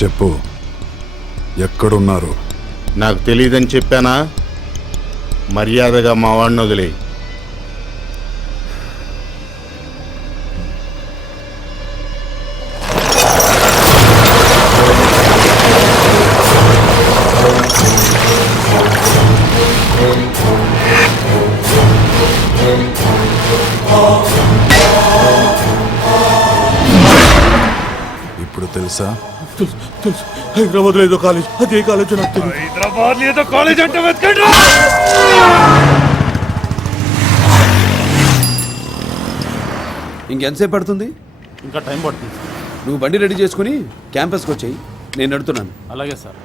చెప్పు, ఎక్కడున్నారు? నాకు తెలియదని చెప్పానా? మర్యాదగా మా వాడిని వదిలే. ఇప్పుడు తెలుసా? తెలుసు. హైదరాబాద్ లో ఏదో కాలేజ్, అదే కాలేజ్ నాకు తెలియదు. హైదరాబాద్ ఏదో కాలేజ్ అంటే వెతకండి. ఇంకెంతసేపు పడుతుంది? ఇంకా టైం పడుతుంది. నువ్వు బండి రెడీ చేసుకుని క్యాంపస్కి వచ్చేయి, నేను నడుతున్నాను. అలాగే సార్.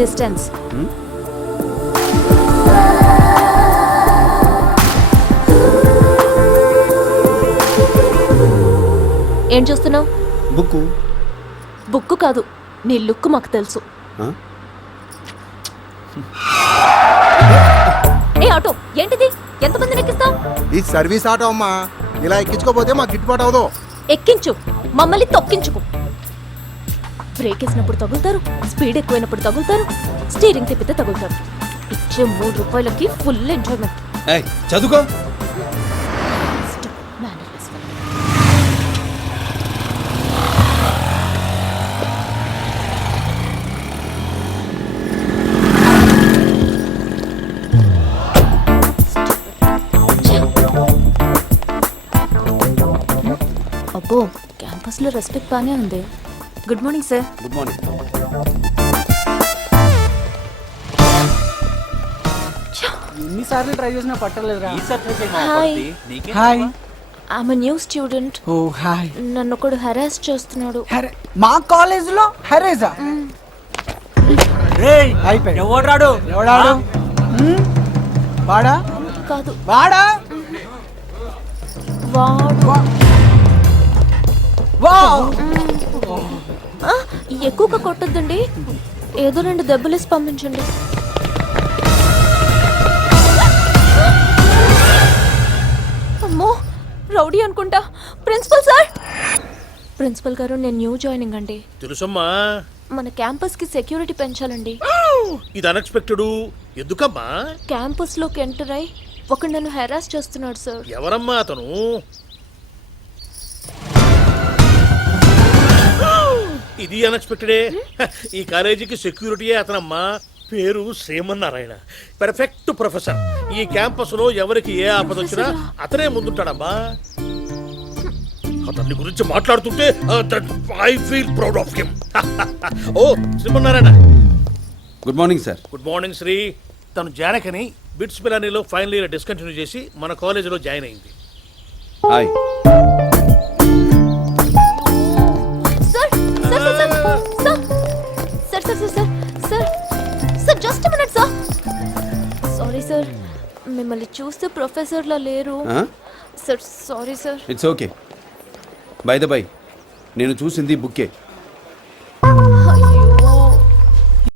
డిస్టెన్స్. ఏం చూస్తున్నావు? బుక్కు. బుక్కు కాదు, నీ లుక్ మాకు తెలుసు. ఏ ఆటో ఏంటిది? ఎంతమందిని ఎక్కిస్తావు? ఈ సర్వీస్ ఆటో అమ్మా, ఇలా ఎక్కించుకోపోతే మాకు గిట్టుబాటు అవదు. ఎక్కించు, మమ్మల్ని తొక్కించుకు. బ్రేక్ వేసినప్పుడు తగులుతారు, స్పీడ్ ఎక్కువైనప్పుడు తగులుతారు, స్టీరింగ్ తిప్పితే తగులుతారు. ఇచ్చే 3 రూపాయలకి ఫుల్ ఎంజాయ్మెంట్. చదువుకో. అబ్బో, క్యాంపస్లో రెస్పెక్ట్ బాగానే ఉంది. Good morning sir. Good morning. ఎన్నిసార్లు ట్రై చేసినా పట్టలేదురా. Hi. Hi. I'm new student. Oh hi. నన్ను ఒకడు హెరాస్ చేస్తున్నాడు. మా కాలేజ్ లో హెరేజా? అయిపోయి ఎవడాడు? వాడా కాదు, వాడా వాడు. ఎక్కువగా కొట్టొద్దండి, ఏదో 2 దెబ్బలేసి పంపించండి. అమ్మో, రౌడీ అనుకుంటా. Principal sir. ప్రిన్సిపల్ గారు, నేను న్యూ జాయినింగ్ అండి. తెలుసమ్మా. మన క్యాంపస్ కి సెక్యూరిటీ పెంచాలండి. ఇది అన్ఎక్స్పెక్టెడ్. ఎందుకమ్మా? క్యాంపస్ లోకి ఎంటర్ అయి ఒకడు నన్ను హెరాస్ చేస్తున్నాడు సార్. ఎవరమ్మా అతను? ఇది అన్ఎక్స్పెక్టెడే. ఈ కాలేజీకి సెక్యూరిటీయే అతనమ్మా. పేరు శ్రీమన్నారాయణ. Perfect professor. ఈ క్యాంపస్ లో ఎవరికి ఏ ఆపద వచ్చినా అతనే ముందుంటాడమ్మా. అతని గురించి మాట్లాడుతుంటే I feel proud of him. ఓ Srimannarayana. Good morning sir. Good morning Sri. తను జానకని బిట్స్ పిలానీలో ఫైనల్ ఇయర్ డిస్కంటిన్యూ చేసి మన కాలేజీలో జాయిన్ అయింది. Hi. Sir sir sir sir sir sir sir sir sir just minute sir. Sorry sir, మిమ్మల్ని చూస్తే ప్రొఫెసర్లా లేరు sir. Sorry sir. It's okay. By the by, నేను చూసింది బుక్కే.